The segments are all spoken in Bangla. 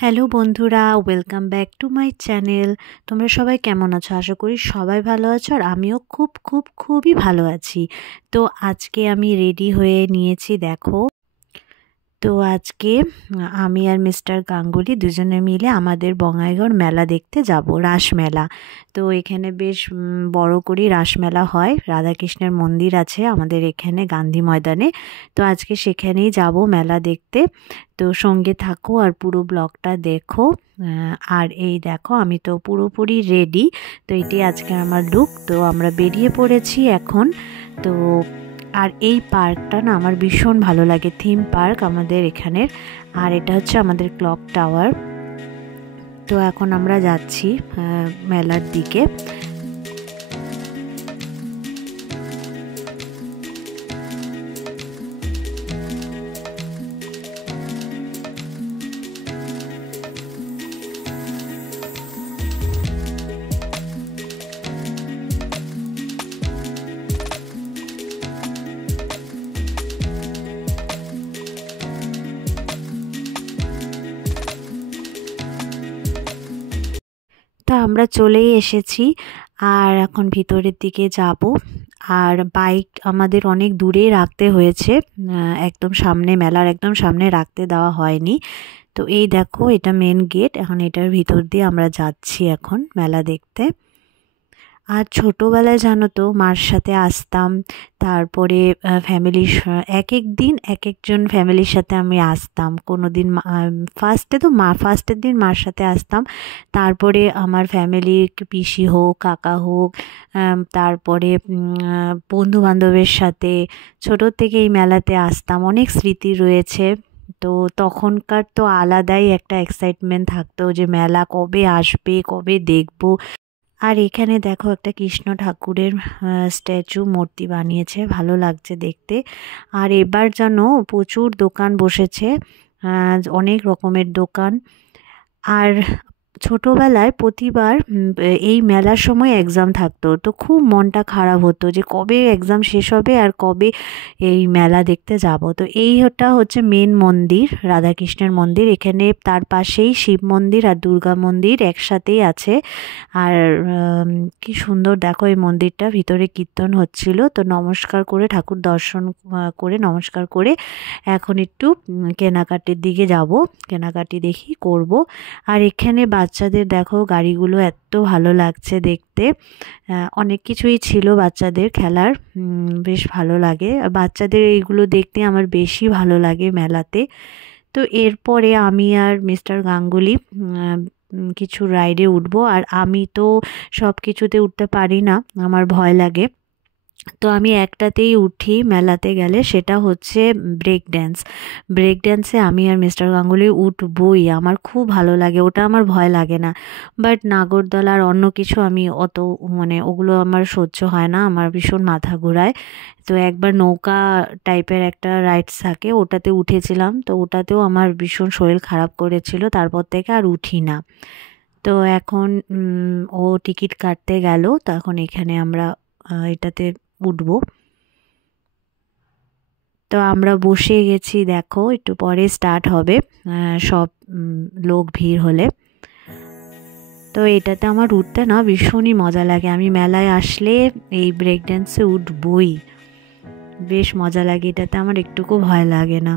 হ্যালো বন্ধুরা, welcome back to my channel. তোমরা সবাই কেমন আছো? আশা করি সবাই ভালো আছো, আর আমিও খুবই ভালো আছি। তো আজকে আমি রেডি হয়ে নিয়েছি, দেখো। তো আজকে আমি আর মিস্টার গাঙ্গুলি দুজনে মিলে আমাদের বঙ্গাইগাঁওর মেলা দেখতে যাব, রাসমেলা। তো এখানে বেশ বড় করে রাসমেলা হয়, রাধাকৃষ্ণের মন্দির আছে আমাদের এখানে গান্ধী ময়দানে। তো আজকে সেখানেই যাব মেলা দেখতে। তো সঙ্গে থাকো আর পুরো ব্লগটা দেখো। আর এই দেখো, আমি তো পুরোপুরি রেডি। তো এটি আজকে আমার লুক। তো আমরা বেরিয়ে পড়েছি এখন। তো আর এই পার্কটা না আমার ভীষণ ভালো লাগে, থিম পার্ক আমাদের এখানের। আর এটা হচ্ছে আমাদের ক্লক টাওয়ার। তো এখন আমরা যাচ্ছি মেলার দিকে। তো আমরা চলেই এসেছি, আর এখন ভিতরের দিকে যাব। আর বাইক আমাদের অনেক দূরে রাখতে হয়েছে, একদম সামনে, মেলার একদম সামনে রাখতে দেওয়া হয়নি। তো এই দেখো, এটা মেন গেট। এখন এটার ভিতর দিয়ে আমরা যাচ্ছি এখন মেলা দেখতে। আর ছোটোবেলায় জানো তো মার সাথে আসতাম, তারপরে ফ্যামিলির এক এক দিন এক একজন ফ্যামিলির সাথে আমি আসতাম। কোনো দিন ফার্স্টের দিন মার সাথে আসতাম, তারপরে আমার ফ্যামিলির পিসি হোক, কাকা হোক, তারপরে বন্ধু বান্ধবের সাথে ছোটোর থেকে এই মেলাতে আসতাম। অনেক স্মৃতি রয়েছে। তো তখনকার তো আলাদাই একটা এক্সাইটমেন্ট থাকতো যে মেলা কবে আসবে, কবে দেখবো। আর এখানে দেখো, একটা কৃষ্ণ ঠাকুরের স্ট্যাচু, মূর্তি বানিয়েছে, ভালো লাগছে দেখতে। আর এবার যেন প্রচুর দোকান বসেছে, অনেক রকমের দোকান। আর ছোটোবেলায় প্রতিবার এই মেলার সময় এক্সাম থাকতো, তো খুব মনটা খারাপ হতো যে কবে এক্সাম শেষ হবে আর কবে এই মেলা দেখতে যাব। তো এইটা হচ্ছে মেন মন্দির, রাধাকৃষ্ণের মন্দির। এখানে তার পাশেই শিব মন্দির আর দুর্গা মন্দির একসাথেই আছে। আর কি সুন্দর দেখো এই মন্দিরটা, ভিতরে কীর্তন হচ্ছিল। তো নমস্কার করে, ঠাকুর দর্শন করে নমস্কার করে এখন একটু কেনাকাটির দিকে যাব, কেনাকাটি দেখি করব। আর এখানে বাচ্চাদের দেখো গাড়িগুলো এত ভালো লাগছে দেখতে। অনেক কিছুই ছিল বাচ্চাদের খেলার, বেশ ভালো লাগে। বাচ্চাদের এইগুলো দেখতে আমার বেশি ভালো লাগে মেলাতে। তো এরপরে আমি আর মিস্টার গাঙ্গুলি কিছু রাইডে উঠবো। আর আমি তো সব কিছুতে উঠতে পারি না, আমার ভয় লাগে। তো আমি একটাতেই উঠি মেলাতে গেলে, সেটা হচ্ছে ব্রেক ড্যান্স। ব্রেক ড্যান্সে আমি আর মিস্টার গাঙ্গুলি উঠবই, আমার খুব ভালো লাগে, ওটা আমার ভয় লাগে না। বাট নাগরদোলা আর অন্য কিছু আমি অত, ওগুলো আমার সহ্য হয় না, আমার ভীষণ মাথা ঘোরায়। তো একবার নৌকা টাইপের একটা রাইডস থাকে, ওটাতে উঠেছিলাম। তো ওটাতেও আমার ভীষণ শরীর খারাপ করেছিল, তারপর থেকে আর উঠি না। তো এখন ও টিকিট কাটতে গেল, তো এখন এখানে আমরা এটাতে উঠবো। তো আমরা বসে গেছি, দেখো একটু পরে স্টার্ট হবে, সব লোক ভিড় হলে। তো এটাতে আমার উঠতে না ভীষণই মজা লাগে, আমি মেলায় আসলে এই ব্রেক ড্যান্সে উঠবই, বেশ মজা লাগে, এটাতে আমার একটুকু ভয় লাগে না।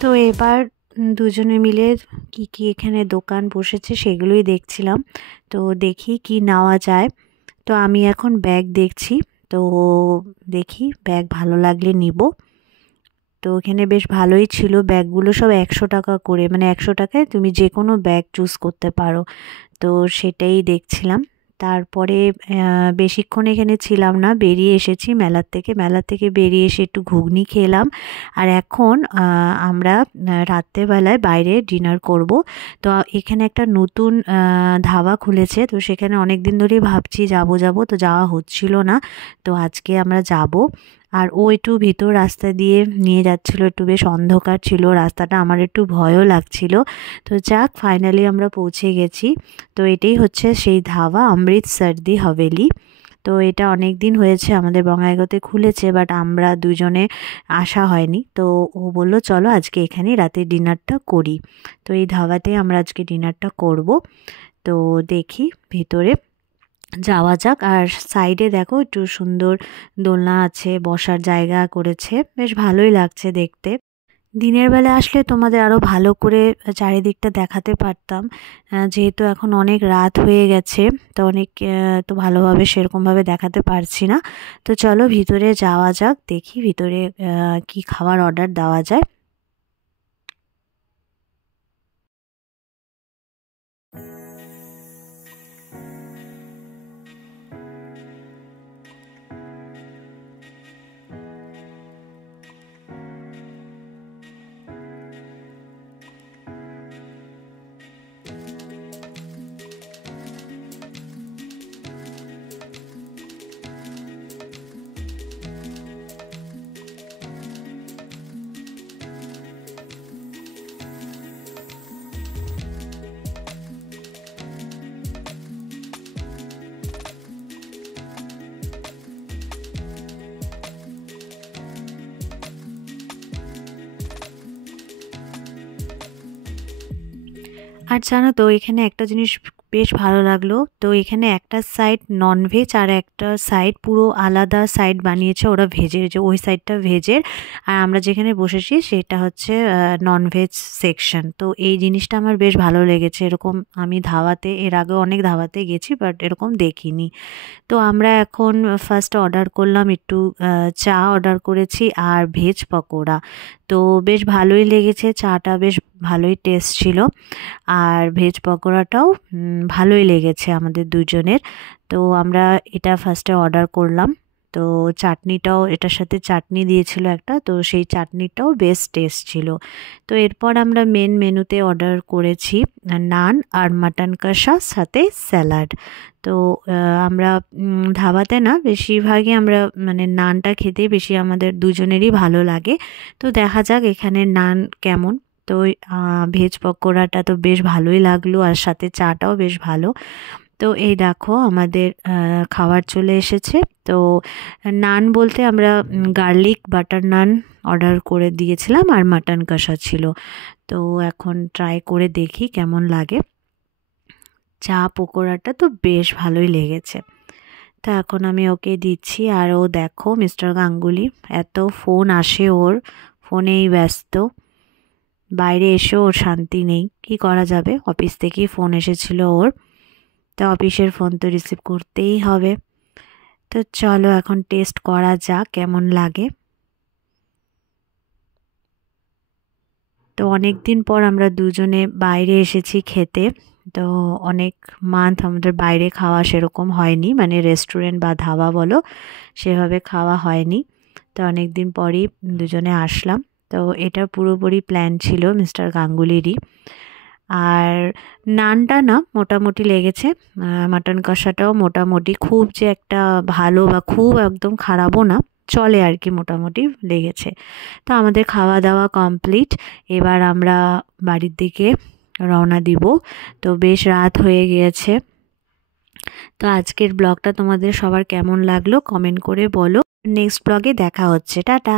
তো এবার দুজনে মিলে কি কি এখানে দোকান বসেছে সেগুলোই দেখছিলাম। তো দেখি কি নেওয়া যায়। তো আমি এখন ব্যাগ দেখছি। তো দেখি ব্যাগ ভালো লাগলে নিব। তো এখানে বেশ ভালোই ছিল, ব্যাগগুলো সব 100 টাকা করে, মানে 100 টাকায় তুমি যে কোনো ব্যাগ চুজ করতে পারো। তো সেটাই দেখছিলাম। তারপরে বেশিক্ষণ এখানে ছিলাম না, বেরিয়ে এসেছি মেলা থেকে বেরিয়ে এসে একটু ঘুগনি খেলাম। আর এখন আমরা রাত্রেবেলায় বাইরে ডিনার করব। তো এখানে একটা নতুন ধাবা খুলেছে, তো সেখানে অনেক দিন ধরেই ভাবছি যাব তো যাওয়া হচ্ছিল না। তো আজকে আমরা যাব। আর ও একটু ভিতর রাস্তা দিয়ে নিয়ে যাচ্ছিল, একটু বেশ অন্ধকার ছিল রাস্তাটা, আমার একটু ভয়ও লাগছিল। তো যাক, ফাইনালি আমরা পৌঁছে গেছি। তো এটাই হচ্ছে সেই ধাবা, অমৃতসর দি হাভেলি। তো এটা অনেক দিন হয়েছে আমাদের বঙ্গাইগাঁওতে খুলেছে, বাট আমরা দুজনে আসা হয়নি। তো ও বলল চলো আজকে এখানেই রাতের ডিনারটা করি। তো এই ধাবাতে আমরা আজকে ডিনারটা করব। তো দেখি ভিতরে যাওয়া যাক। আর সাইডে দেখো একটু সুন্দর দোলনা আছে, বসার জায়গা করেছে, বেশ ভালোই লাগছে দেখতে। দিনের বেলা আসলে তোমাদের আরও ভালো করে চারিদিকটা দেখাতে পারতাম, যেহেতু এখন অনেক রাত হয়ে গেছে, তো অনেক তো ভালোভাবে সেরকমভাবে দেখাতে পারছি না। তো চলো ভিতরে যাওয়া যাক, দেখি ভিতরে কি খাবার অর্ডার দেওয়া যায়। আর জানো তো এখানে একটা জিনিস বেশ ভালো লাগলো, তো এখানে একটা সাইড ননভেজ আর একটা সাইড পুরো আলাদা সাইড বানিয়েছে ওরা ভেজের, যে ওই সাইডটা ভেজের আর আমরা যেখানে বসেছি সেটা হচ্ছে ননভেজ সেকশন। তো এই জিনিসটা আমার বেশ ভালো লেগেছে, এরকম আমি ধাবাতে এর আগে অনেক ধাবাতে গেছি বাট এরকম দেখিনি। তো আমরা এখন ফার্স্ট অর্ডার করলাম একটু চা অর্ডার করেছি আর ভেজ পকোড়া। তো বেশ ভালোই লেগেছে, চাটা বেশ ভালোই টেস্ট ছিল আর ভেজ পকোড়াটাও ভালোই লেগেছে আমাদের দুজনের। তো আমরা এটা ফার্স্টে অর্ডার করলাম। তো চাটনিটাও, এটার সাথে চাটনি দিয়েছিল একটা, তো সেই চাটনিটাও বেশ টেস্ট ছিল। তো এরপর আমরা মেন মেনুতে অর্ডার করেছি নান আর মাটন কষা সাথে স্যালাড। তো আমরা ধাবাতে না বেশিরভাগই আমরা মানে নানটা খেতে বেশি আমাদের দুজনেরই ভালো লাগে। তো দেখা যাক এখানে নান কেমন। তো ভেজ পকোড়াটা তো বেশ ভালোই লাগলো আর সাথে চাটাও বেশ ভালো। তো এই দেখো আমাদের খাবার চলে এসেছে। তো নান বলতে আমরা গার্লিক বাটার নান অর্ডার করে দিয়েছিলাম আর মাটন কষা ছিল। তো এখন ট্রাই করে দেখি কেমন লাগে। চা পকোড়াটা তো বেশ ভালোই লেগেছে। তো এখন আমি ওকে দিচ্ছি আর ও দেখো মিস্টার গাঙ্গুলি, এত ফোন আসে ওর, ফোনেই ব্যস্ত, বাইরে এসেও ওর শান্তি নেই। কি করা যাবে, অফিস থেকেই ফোন এসেছিল ওর, তো অফিসের ফোন তো রিসিভ করতেই হবে। তো চলো এখন টেস্ট করা যাক কেমন লাগে। তো অনেক দিন পর আমরা দুজনে বাইরে এসেছি খেতে। তো অনেক মান্থ আমাদের বাইরে খাওয়া সেরকম হয়নি, মানে রেস্টুরেন্ট বা ধাবা বলো সেভাবে খাওয়া হয়নি। তো অনেক দিন পরই দুজনে আসলাম। তো এটা পুরোপুরি প্ল্যান ছিল মিস্টার গাঙ্গুলিরই। আর নানটা না মোটামুটি লেগেছে, মাটন কষাটাও মোটামুটি, খুব যে একটা ভালো বা খুব একদম খারাপও না, চলে আর কি, মোটামুটি লেগেছে। তো আমাদের খাওয়া দাওয়া কমপ্লিট, এবার আমরা বাড়ির দিকে রওনা দিব। তো বেশ রাত হয়ে গিয়েছে। তো আজকের ব্লগটা তোমাদের সবার কেমন লাগলো কমেন্ট করে বলো। নেক্সট ব্লগে দেখা হচ্ছে, টাটা।